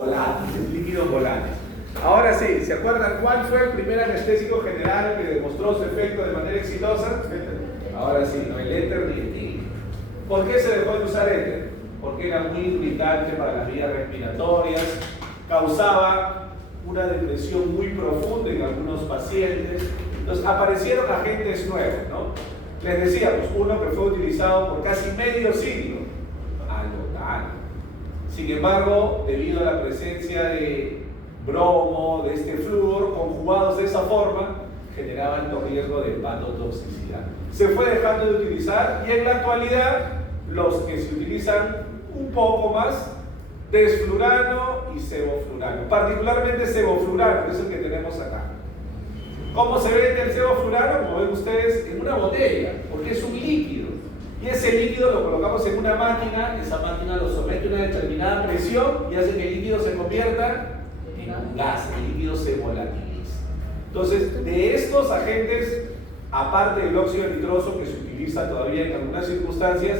volátiles, líquidos volátiles. Ahora sí, ¿se acuerdan cuál fue el primer anestésico general que demostró su efecto de manera exitosa? Ahora sí, no el éter ni el níquel. ¿Por qué se dejó de usar éter? Porque era muy irritante para las vías respiratorias, causaba una depresión muy profunda en algunos pacientes. Entonces aparecieron agentes nuevos, ¿no? Les decíamos, uno que fue utilizado por casi medio siglo, alotano. Sin embargo, debido a la presencia de bromo, de este flúor, conjugados de esa forma, generaba alto riesgo de hepatotoxicidad. Se fue dejando de utilizar y en la actualidad los que se utilizan un poco más, desflurano y sevoflurano, particularmente sevoflurano, que es el que tenemos acá. ¿Cómo se vende el sevoflurano? Como ven ustedes, en una botella, porque es un líquido. Y ese líquido lo colocamos en una máquina, esa máquina lo somete a una determinada presión y hace que el líquido se convierta en un gas, el líquido se volatiliza. Entonces, de estos agentes, aparte del óxido nitroso que se utiliza todavía en algunas circunstancias,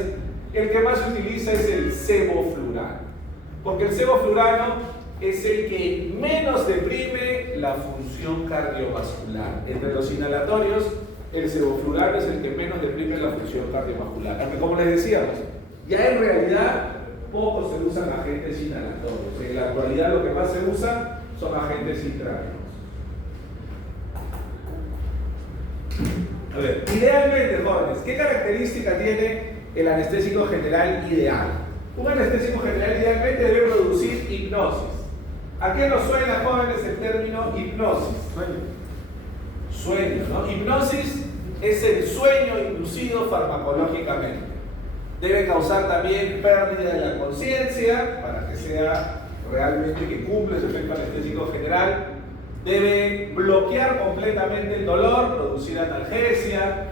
el que más se utiliza es el sevoflurano, porque el sevoflurano es el que menos deprime la función cardiovascular. Entre los inhalatorios, el sevoflurano es el que menos deprime la función cardiovascular. Aunque, como les decíamos, ya en realidad poco se usan agentes inhalatorios. En la actualidad lo que más se usa son agentes intravenosos. A ver, idealmente, jóvenes, ¿qué característica tiene el anestésico general ideal? Un anestésico general idealmente debe producir hipnosis. ¿A qué nos suena, jóvenes, el término hipnosis? Sueño, ¿no? Hipnosis es el sueño inducido farmacológicamente. Debe causar también pérdida de la conciencia para que sea realmente que cumple su efecto anestésico general. Debe bloquear completamente el dolor, producir analgesia,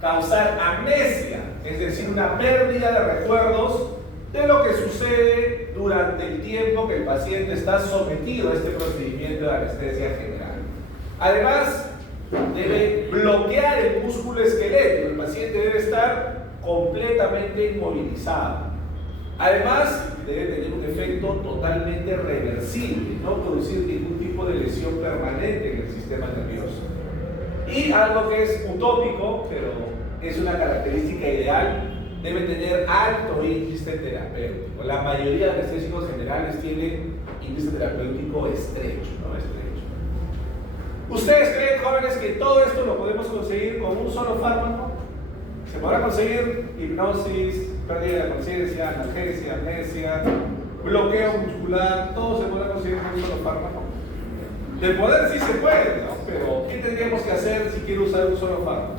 causar amnesia, es decir, una pérdida de recuerdos de lo que sucede durante el tiempo que el paciente está sometido a este procedimiento de anestesia general. Además, debe bloquear el músculo esquelético, el paciente debe estar completamente inmovilizado. Además, debe tener un efecto totalmente reversible, no producir ningún tipo de lesión permanente en el sistema nervioso. Y algo que es utópico, pero es una característica ideal, debe tener alto índice terapéutico. La mayoría de anestésicos generales tienen índice terapéutico estrecho, ¿no? Estrecho. ¿Ustedes creen, jóvenes, que todo esto lo podemos conseguir con un solo fármaco? ¿Se podrá conseguir hipnosis, pérdida de la conciencia, analgesia, amnesia, bloqueo muscular? ¿Todo se podrá conseguir con un solo fármaco? De poder sí se puede, ¿no? Pero ¿qué tendríamos que hacer si quiero usar un solo fármaco?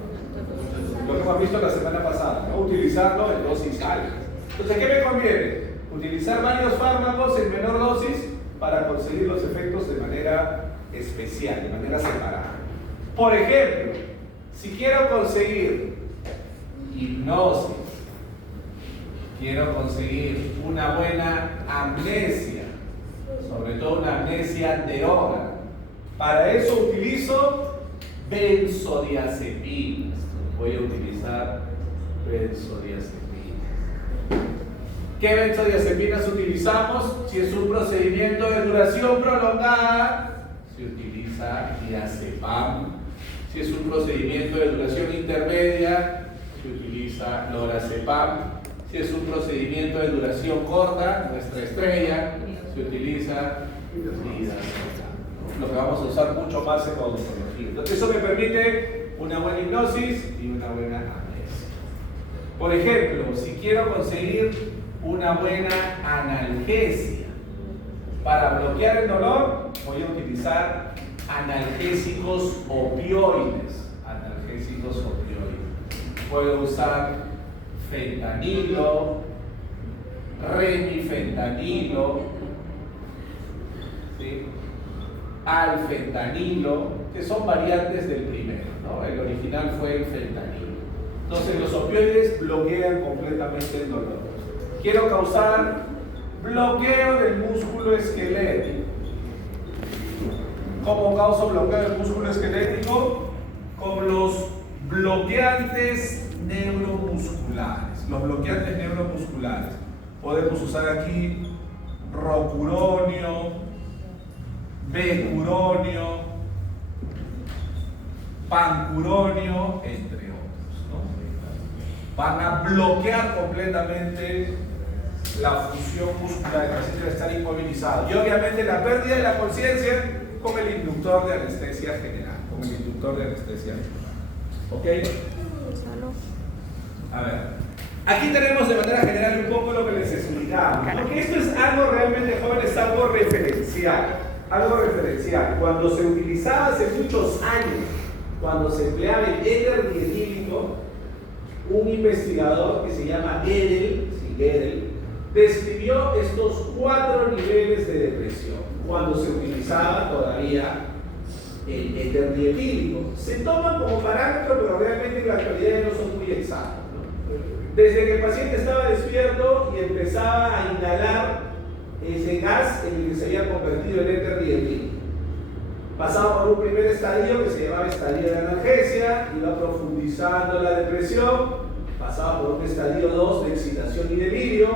Lo que hemos visto la semana pasada, ¿no? Utilizarlo en dosis altas. Entonces, ¿qué me conviene? Utilizar varios fármacos en menor dosis para conseguir los efectos de manera especial, de manera separada. Por ejemplo, si quiero conseguir hipnosis, quiero conseguir una buena amnesia, sobre todo una amnesia de órgano, para eso utilizo benzodiazepinas. Voy a utilizar benzodiazepinas. ¿Qué benzodiazepinas utilizamos? Si es un procedimiento de duración prolongada, se utiliza diazepam. Si es un procedimiento de duración intermedia, se utiliza lorazepam. Si es un procedimiento de duración corta, nuestra estrella, se utiliza diazepam. Lo que vamos a usar mucho más en odontología. Entonces, eso me permite una buena hipnosis y una buena amnesia. Por ejemplo, si quiero conseguir una buena analgesia para bloquear el dolor, voy a utilizar analgésicos opioides. Analgésicos opioides. Puedo usar fentanilo, remifentanilo, ¿sí? Alfentanilo, que son variantes del primero, ¿no? El original fue el fentanilo. Entonces los opioides bloquean completamente el dolor. Quiero causar bloqueo del músculo esquelético. ¿Cómo causo bloqueo del músculo esquelético? Con los bloqueantes neuromusculares. Los bloqueantes neuromusculares. Podemos usar aquí rocuronio, becuronio, pancuronio, entre otros, ¿no? Van a bloquear completamente la función muscular, el paciente va a estar inmovilizado. Y obviamente la pérdida de la conciencia con el inductor de anestesia general. Con el inductor de anestesia general. ¿Ok? A ver. Aquí tenemos de manera general un poco lo que les explicaba. Porque esto es algo realmente, jóvenes, algo referencial. Algo referencial. Cuando se utilizaba hace muchos años, cuando se empleaba el éter dietílico, un investigador que se llama Gödel, describió estos 4 niveles de depresión cuando se utilizaba todavía el éter dietílico. Se toman como parámetro, pero realmente en la actualidad no son muy exactos, ¿no? Desde que el paciente estaba despierto y empezaba a inhalar ese gas en el que se había convertido el éter dietílico. Pasaba por un primer estadio que se llamaba estadio de analgesia, iba profundizando la depresión, pasaba por un estadio 2 de excitación y delirio,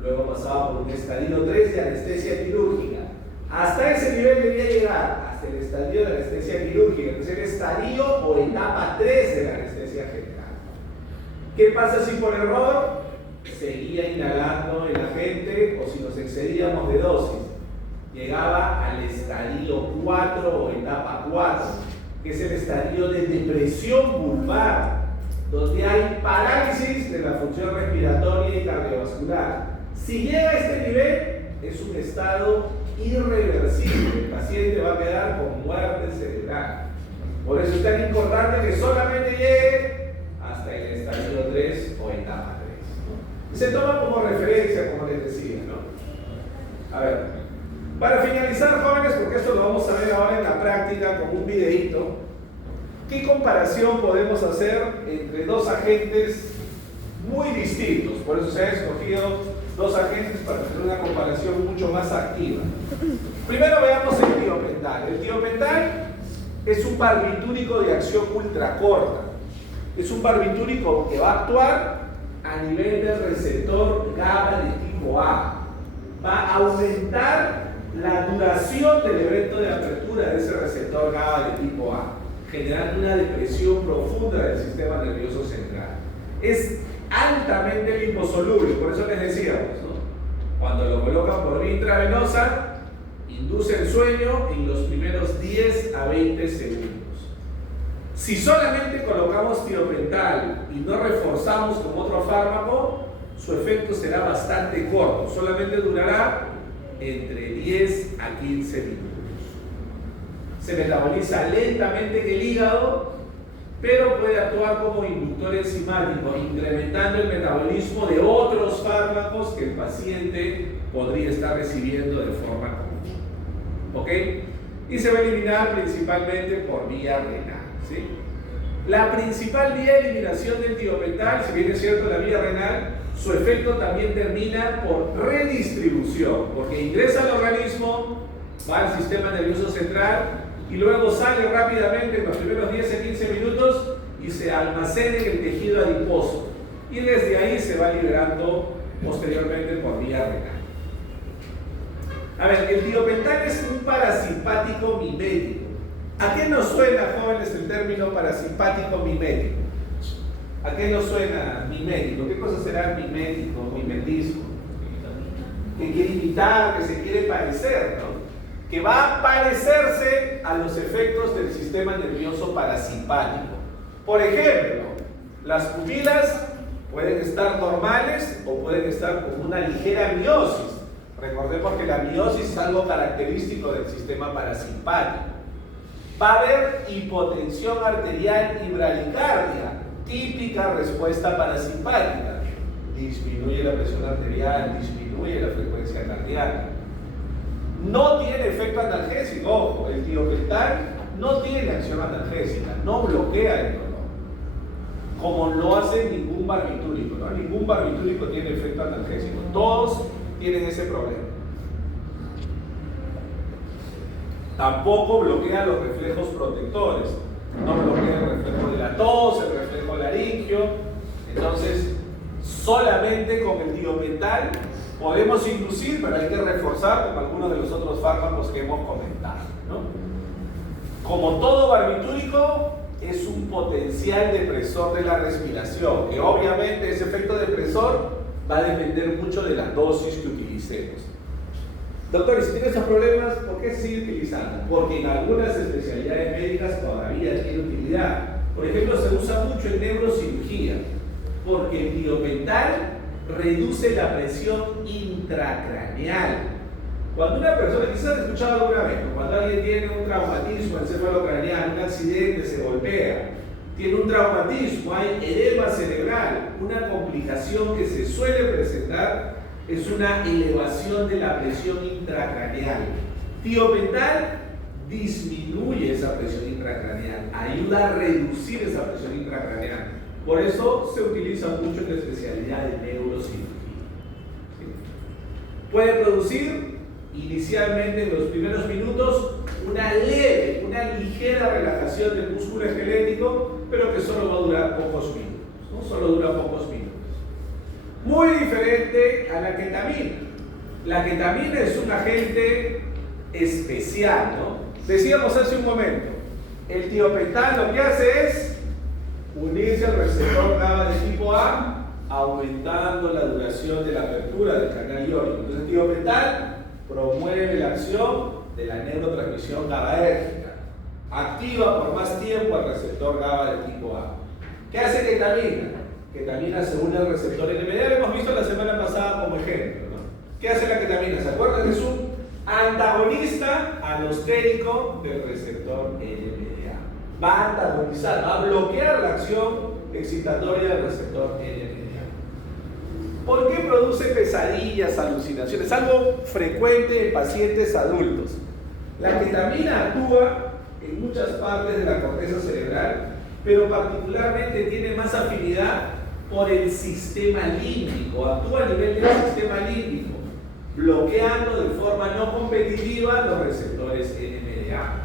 luego pasaba por un estadio 3 de anestesia quirúrgica. Hasta ese nivel debía llegar, hasta el estadio de anestesia quirúrgica, que es el estadio o etapa 3 de la anestesia general. ¿Qué pasa si por error seguía inhalando el agente o si nos excedíamos de dosis? Llegaba al estadio 4 o etapa 4, que es el estadio de depresión vulvar, donde hay parálisis de la función respiratoria y cardiovascular. Si llega a este nivel, es un estado irreversible. El paciente va a quedar con muerte cerebral. Por eso es tan importante que solamente llegue hasta el estadio 3 o etapa 3. Se toma como referencia, como les decía, ¿no? A ver, para finalizar, jóvenes, porque esto lo vamos a ver ahora en la práctica con un videíto, ¿qué comparación podemos hacer entre dos agentes muy distintos? Por eso se ha escogido 2 agentes para tener una comparación mucho más activa. Primero veamos el tiopental. El tiopental es un barbitúrico de acción ultracorta. Es un barbitúrico que va a actuar a nivel del receptor GABA de tipo A. Va a aumentar la duración del evento de apertura de ese receptor GABA de tipo A, generando una depresión profunda del sistema nervioso central. Es altamente liposoluble, por eso les decíamos, ¿no? Cuando lo colocan por vía intravenosa, induce el sueño en los primeros 10 a 20 segundos. Si solamente colocamos tiopental y no reforzamos con otro fármaco, su efecto será bastante corto, solamente durará entre 10 a 15 minutos. Se metaboliza lentamente en el hígado, pero puede actuar como inductor enzimático, incrementando el metabolismo de otros fármacos que el paciente podría estar recibiendo de forma común. ¿Ok? Y se va a eliminar principalmente por vía renal, ¿sí? La principal vía de eliminación del tiopental, si bien es cierto la vía renal, su efecto también termina por redistribución, porque ingresa al organismo, va al sistema nervioso central y luego sale rápidamente en los primeros 10 a 15 minutos y se almacena en el tejido adiposo. Y desde ahí se va liberando posteriormente por vía renal. A ver, el tiopental es un parasimpático mimético. ¿A qué nos suena, jóvenes, el término parasimpático mimético? ¿A qué nos suena mimético? ¿Qué cosa será mimético, mimetismo? Que quiere imitar, que se quiere parecer, ¿no? Que va a parecerse a los efectos del sistema nervioso parasimpático. Por ejemplo, las pupilas pueden estar normales o pueden estar con una ligera miosis. Recordemos que la miosis es algo característico del sistema parasimpático. Va a haber hipotensión arterial y bradicardia, típica respuesta parasimpática. Disminuye la presión arterial, disminuye la frecuencia cardíaca. No tiene efecto analgésico, ojo, el tiopental no tiene acción analgésica, no bloquea el dolor, como no hace ningún barbitúrico, ¿no? Ningún barbitúrico tiene efecto analgésico, todos tienen ese problema. Tampoco bloquea los reflejos protectores, no bloquea el reflejo de la tos, el reflejo laringio. Entonces, solamente con el tiopental Podemos inducir, pero hay que reforzar con algunos de los otros fármacos que hemos comentado, ¿no? Como todo barbitúrico, es un potencial depresor de la respiración, que obviamente ese efecto depresor va a depender mucho de la dosis que utilicemos. Doctor, y si tiene esos problemas, ¿por qué se sigue utilizando? Porque en algunas especialidades médicas todavía tiene utilidad. Por ejemplo, se usa mucho en neurocirugía, porque el tiopental reduce la presión intracraneal. Cuando una persona, quizás has escuchado alguna vez, cuando alguien tiene un traumatismo encefalocraneal, un accidente, se golpea, tiene un traumatismo, hay edema cerebral, una complicación que se suele presentar es una elevación de la presión intracraneal. Tiopental disminuye esa presión intracraneal, ayuda a reducir esa presión intracraneal. Por eso se utiliza mucho en la especialidad de neurocirugía. Puede producir inicialmente en los primeros minutos una leve, una ligera relajación del músculo esquelético, pero que solo va a durar pocos minutos, ¿no? Solo dura pocos minutos. Muy diferente a la ketamina. La ketamina es un agente especial, ¿no? Decíamos hace un momento, el tiopental lo que hace es unirse al receptor GABA de tipo A, aumentando la duración de la apertura del canal iónico. Entonces, el tiopental promueve la acción de la neurotransmisión GABAérgica, activa por más tiempo al receptor GABA de tipo A. ¿Qué hace ketamina? Ketamina se une al receptor NMDA, lo hemos visto la semana pasada como ejemplo, ¿no? ¿Qué hace la ketamina? ¿Se acuerdan? Es un antagonista alostérico del receptor NMDA. Va a antagonizar, va a bloquear la acción excitatoria del receptor NMDA. ¿Por qué produce pesadillas, alucinaciones? Algo frecuente en pacientes adultos. La ketamina actúa en muchas partes de la corteza cerebral, pero particularmente tiene más afinidad por el sistema límbico, actúa a nivel del sistema límbico, bloqueando de forma no competitiva los receptores NMDA.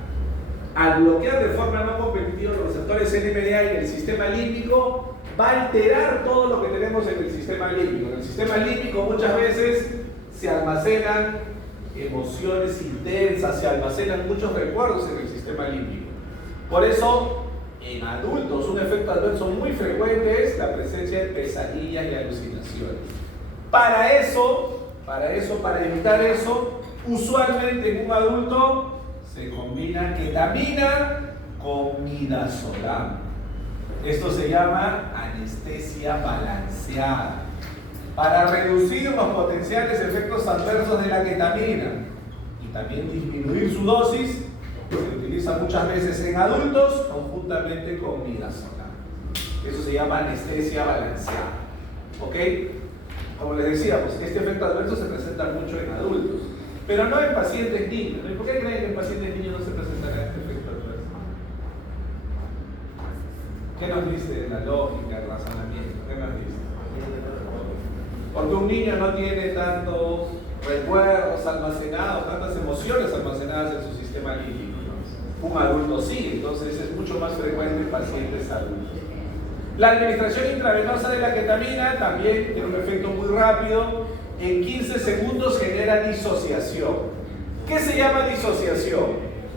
Al bloquear de forma no competitiva los receptores NMDA en el sistema límbico, va a alterar todo lo que tenemos en el sistema límbico. En el sistema límbico muchas veces se almacenan emociones intensas, se almacenan muchos recuerdos en el sistema límbico. Por eso, en adultos, un efecto adverso muy frecuente es la presencia de pesadillas y alucinaciones. Para evitar eso, usualmente en un adulto se combina ketamina con midazolam. Esto se llama anestesia balanceada, para reducir los potenciales efectos adversos de la ketamina y también disminuir su dosis. Se utiliza muchas veces en adultos conjuntamente con midazolam. Eso se llama anestesia balanceada. ¿Ok? Como les decíamos, este efecto adverso se presenta mucho en adultos, pero no en pacientes niños. ¿Por qué creen que en pacientes niños no se presentará este efecto adverso? ¿Qué nos dice la lógica, el razonamiento? ¿Qué nos dice? Porque un niño no tiene tantos recuerdos almacenados, tantas emociones almacenadas en su sistema límbico. Un adulto sí, entonces es mucho más frecuente en pacientes adultos. La administración intravenosa de la ketamina también tiene un efecto muy rápido. En 15 segundos genera disociación. ¿Qué se llama disociación?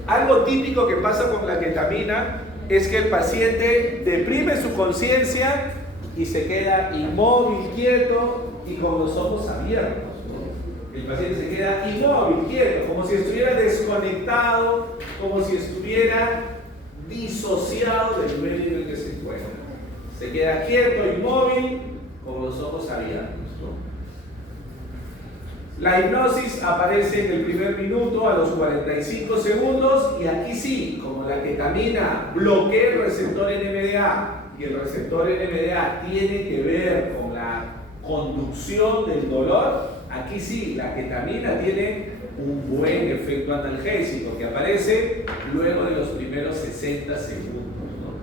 Algo típico que pasa con la ketamina es que el paciente deprime su conciencia y se queda inmóvil, quieto y con los ojos abiertos. El paciente se queda inmóvil, quieto, como si estuviera desconectado, como si estuviera disociado del medio en el que se encuentra. Se queda quieto, inmóvil, con los ojos abiertos, ¿no? La hipnosis aparece en el primer minuto, a los 45 segundos, y aquí sí, como la ketamina bloquea el receptor NMDA y el receptor NMDA tiene que ver con la conducción del dolor, aquí sí, la ketamina tiene un buen efecto analgésico que aparece luego de los primeros 60 segundos, ¿no?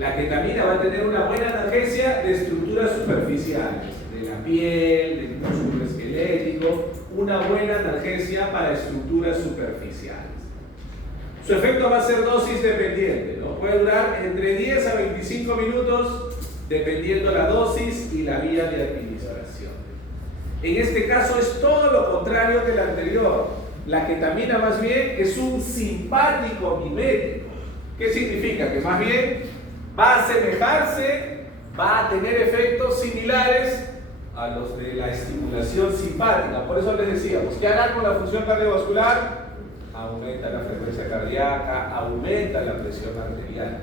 La ketamina va a tener una buena analgesia de estructuras superficiales, de la piel, del músculo esquelético, una buena analgesia para estructuras superficiales. Su efecto va a ser dosis dependiente, ¿no? Puede durar entre 10 a 25 minutos dependiendo la dosis y la vía de administración. En este caso es todo lo contrario que el anterior. La ketamina más bien es un simpático mimético. ¿Qué significa? Que más bien va a asemejarse, va a tener efectos similares a los de la estimulación simpática. Por eso les decíamos, ¿qué hará con la función cardiovascular? Aumenta la frecuencia cardíaca, aumenta la presión arterial.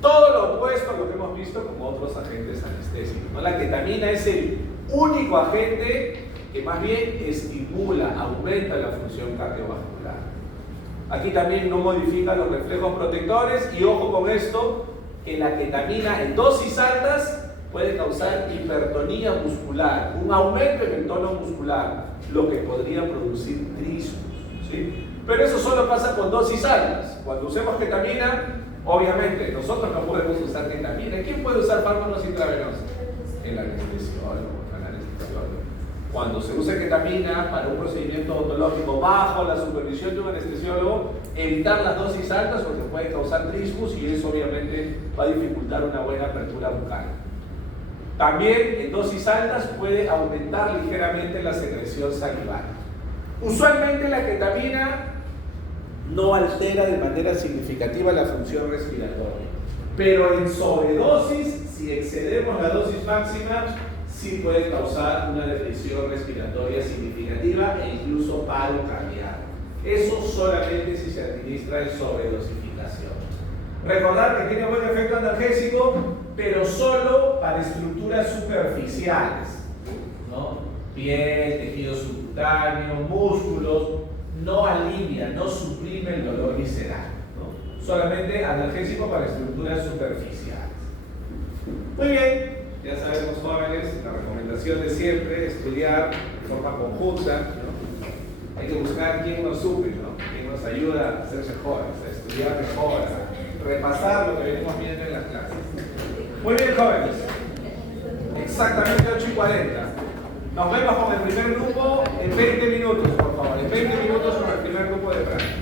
Todo lo opuesto a lo que hemos visto con otros agentes anestésicos, ¿no? La ketamina es el único agente que más bien estimula, aumenta la función cardiovascular. Aquí también no modifica los reflejos protectores y ojo con esto, que la ketamina en dosis altas puede causar hipertonía muscular, un aumento en el tono muscular, lo que podría producir trismus, ¿sí? Pero eso solo pasa con dosis altas. Cuando usemos ketamina, obviamente nosotros no podemos usar ketamina. ¿Quién puede usar fármacos intravenosos? El anestesiólogo. Cuando se usa ketamina para un procedimiento odontológico bajo la supervisión de un anestesiólogo, evitar las dosis altas porque puede causar trismus y eso obviamente va a dificultar una buena apertura bucal. También en dosis altas puede aumentar ligeramente la secreción salival. Usualmente la ketamina no altera de manera significativa la función respiratoria, pero en sobredosis, si excedemos la dosis máxima, sí puede causar una depresión respiratoria significativa e incluso paro cardíaco. Eso solamente si se administra en sobredosificación. Recordar que tiene buen efecto analgésico, pero solo para estructuras superficiales, ¿no? Piel, tejido subcutáneo, músculos. No alivia, no suprime el dolor visceral, ¿no? Solamente analgésico para estructuras superficiales. Muy bien, ya sabemos, jóvenes, la recomendación de siempre, estudiar de forma conjunta, ¿no? Hay que buscar quién nos suple, ¿no? Quién nos ayuda a ser mejores, a estudiar mejor, a repasar lo que venimos viendo en las clases. Muy bien, jóvenes, exactamente 8:40. Nos vemos con el primer grupo en 20 minutos, por favor. En 20 minutos con el primer grupo de práctica.